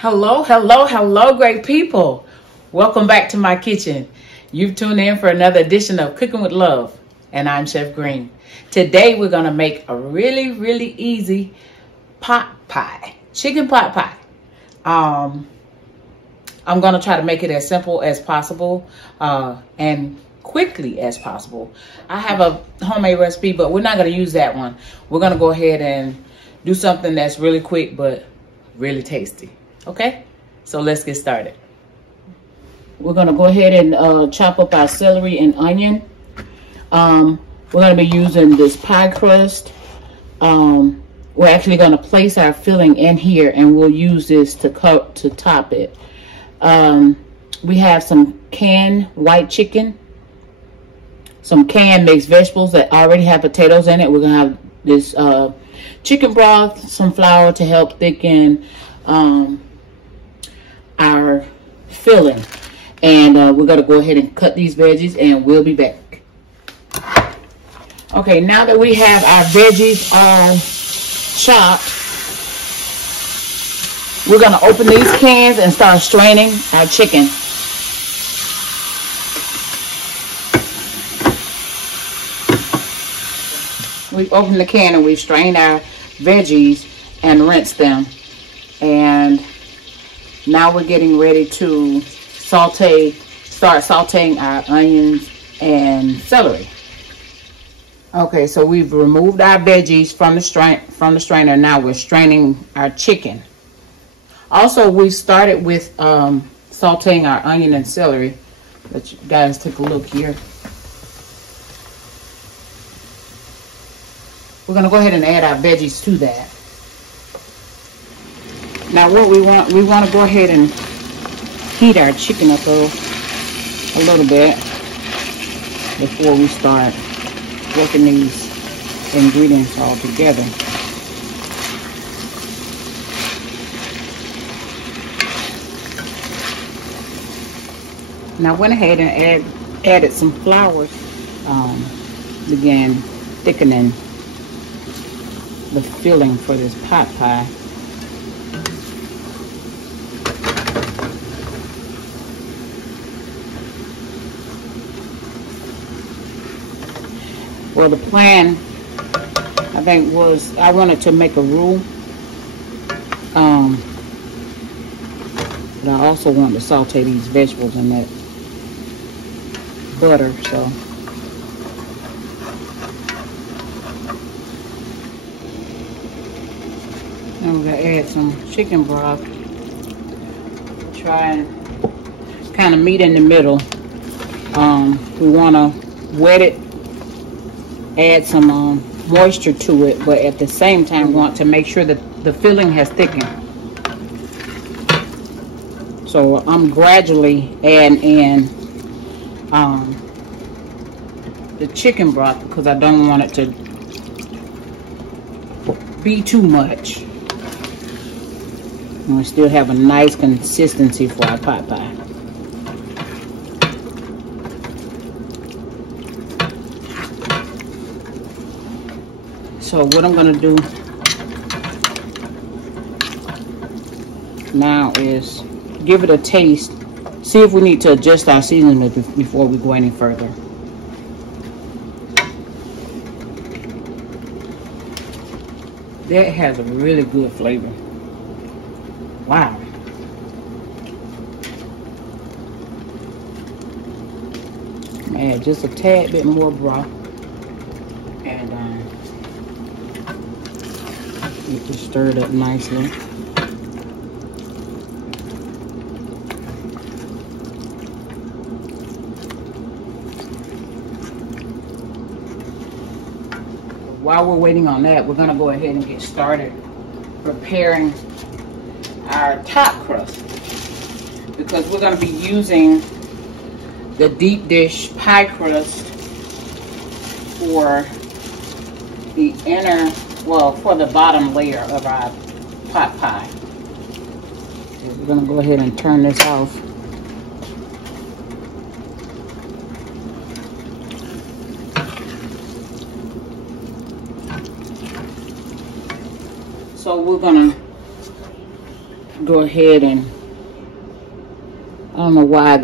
Hello, hello, hello, great people. Welcome back to my kitchen. You've tuned in for another edition of Cooking with Love, and I'm Chef Green. Today, we're going to make a really easy pot pie, chicken pot pie. I'm going to try to make it as simple as possible and quickly as possible. I have a homemade recipe, but we're not going to use that one. We're going to go ahead and do something that's really quick, but really tasty. Okay, so let's get started. We're gonna go ahead and chop up our celery and onion. We're gonna be using this pie crust. We're actually gonna place our filling in here, and we'll use this to top it. We have some canned white chicken, some canned mixed vegetables that already have potatoes in it. We're gonna have this chicken broth, some flour to help thicken our filling, and we're going to go ahead and cut these veggies, and we'll be back. Okay, now that we have our veggies all chopped, we're going to open these cans and start straining our chicken. We've opened the can and we've strained our veggies and rinsed them, and now we're getting ready to start sauteing our onions and celery. Okay, so we've removed our veggies from the strainer. Now we're straining our chicken. Also, we started with sauteing our onion and celery. Let you guys take a look here. We're gonna go ahead and add our veggies to that. Now what we want to go ahead and heat our chicken up a little bit before we start working these ingredients all together. Now I went ahead and added some flour, began thickening the filling for this pot pie. Well, the plan, I think, was I wanted to make a roux, but I also wanted to saute these vegetables in that butter, so. And we're going to add some chicken broth. Try and kind of meet in the middle. We want to wet it, add some moisture to it, but at the same time want to make sure that the filling has thickened. So I'm gradually adding in the chicken broth because I don't want it to be too much. And we still have a nice consistency for our pot pie. So what I'm going to do now is give it a taste, see if we need to adjust our seasoning before we go any further. That has a really good flavor. Wow. Add just a tad bit more broth, and get this stirred up nicely. While we're waiting on that, we're going to go ahead and get started preparing our top crust, because we're going to be using the deep dish pie crust for the inner, well, for the bottom layer of our pot pie. So we're going to go ahead and turn this off. So we're going to go ahead and, I don't know why,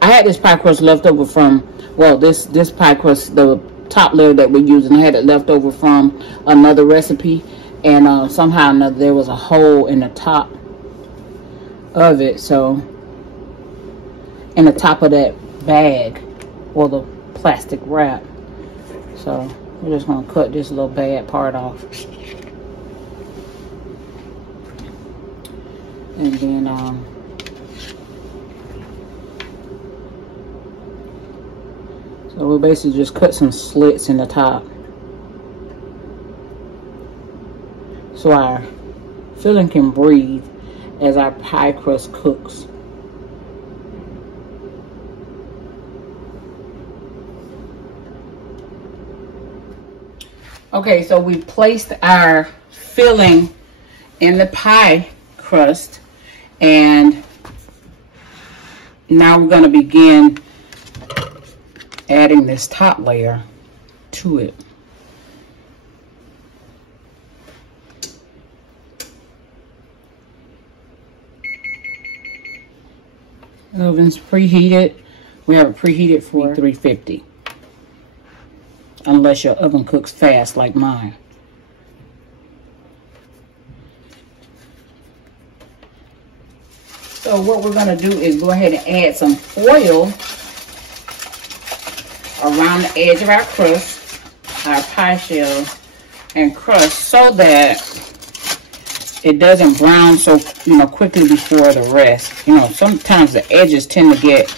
I had this pie crust left over from, well, this pie crust, the top layer that we're using, I had it left over from another recipe, and somehow or another there was a hole in the top of it, so in the top of that bag or the plastic wrap. So we're just gonna cut this little bad part off, and then so we basically just cut some slits in the top so our filling can breathe as our pie crust cooks. Okay, so we placed our filling in the pie crust, and now we're going to begin adding this top layer to it. Oven's preheated. We have it preheated for 350. Unless your oven cooks fast like mine. So what we're going to do is go ahead and add some foil around the edge of our crust, our pie shell and crust, so that it doesn't brown so quickly before the rest. Sometimes the edges tend to get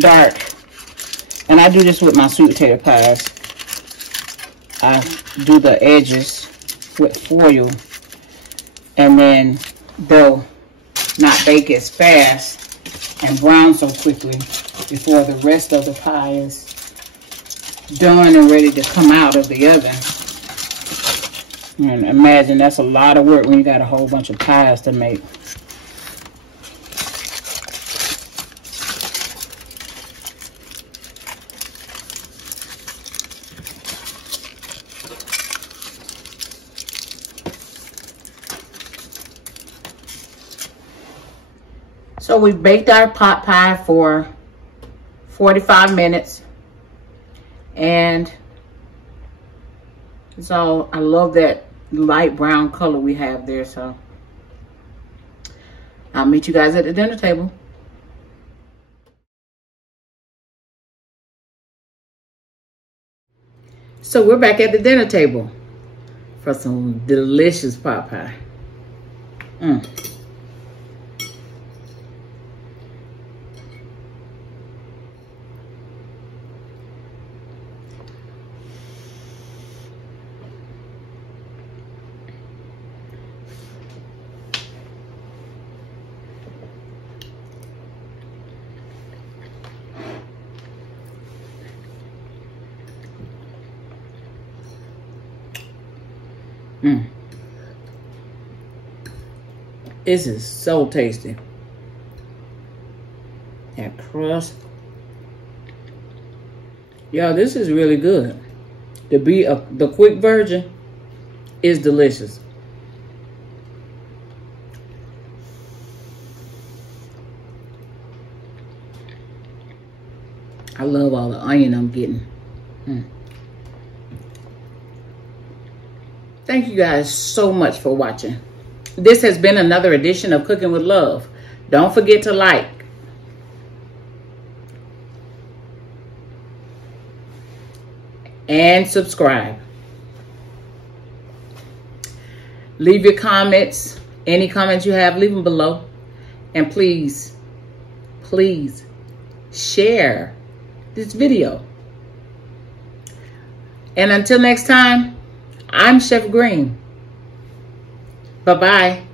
dark. And I do this with my sweet potato pies. I do the edges with foil, and then they'll not bake as fast and brown so quickly before the rest of the pie is done and ready to come out of the oven. And imagine that's a lot of work when you got a whole bunch of pies to make. So we baked our pot pie for 45 minutes, and so I love that light brown color we have there. So I'll meet you guys at the dinner table. So we're back at the dinner table for some delicious pot pie. This is so tasty. That crust. Y'all, this is really good. To be the quick version is delicious. I love all the onion I'm getting. Thank you guys so much for watching. This has been another edition of Cooking with Love. Don't forget to like, and subscribe. Leave your comments. Any comments you have, leave them below. And please, please share this video. And until next time, I'm Chef Green. Bye-bye.